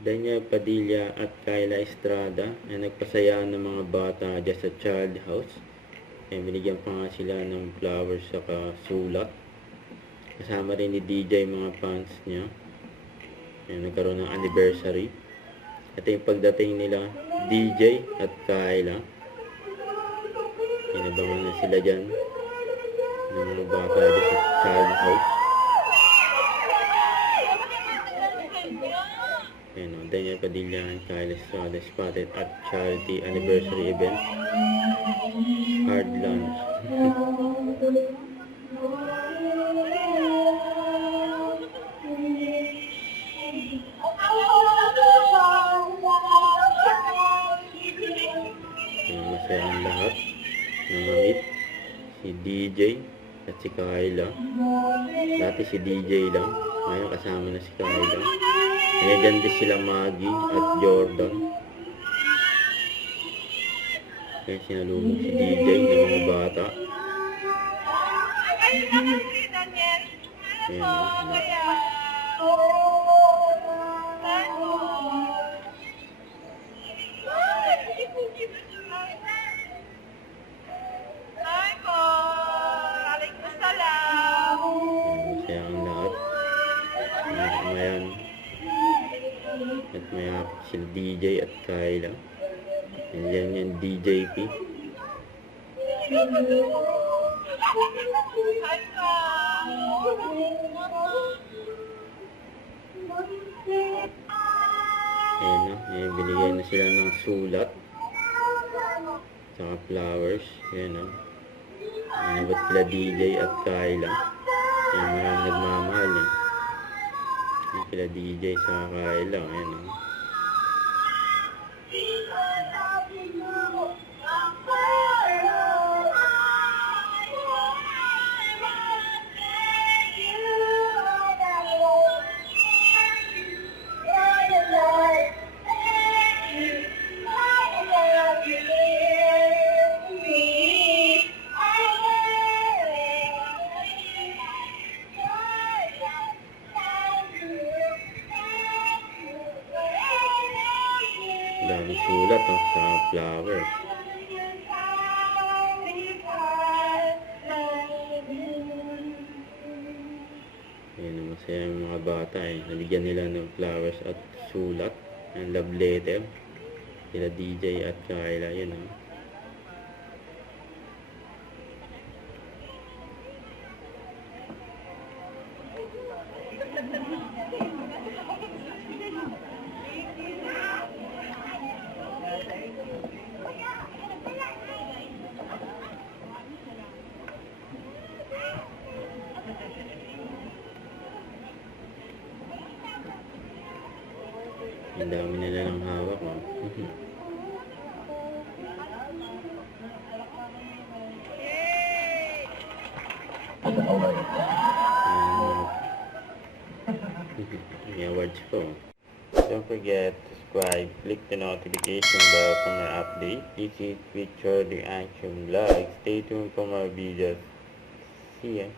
Daniel Padilla at Kyla Estrada na nagpasayaan ng mga bata dyan sa child house. Binigyan pa nga sila ng flowers saka sulat. Kasama rin ni DJ mga fans niya. Nagkaroon ng anniversary. Ito yung pagdating nila DJ at Kyla. Inabangan na sila dyan ng mga bata dyan sa child house. Daniel Padilla and Kyla Estrada spotted at charity anniversary event. Hard lunch. Masaya ang lahat na mamit si DJ at si Kyla. Dati si DJ lang, ngayon kasama na si Kyla. Nandiyan din sila Maggie at Jordan. Kaya sinalubog si DJ ng mga bata. Masaya ang lahat. Ayan. At may sila DJ at Kyla. Nandiyan yan DJP. Ayan na, binigyan na sila ng sulat saka flowers. Ayan na, nabat sila DJ at Kyla. Ayan, maraming nagmamahal eh. Ayan sila DJ saka Kyla. Ayan na. Daming sulat sa flower. Ayan na, masaya yung mga bata eh. Nabigyan nila ng flowers at sulat. Ang love letter. Sila DJ at Kyla. Yan ah. Ang dami nila ng hawak mo. May awards po. Don't forget to subscribe, click the notification bell for more updates. This is Picture the Action Vlog. Stay tuned for more videos. See ya.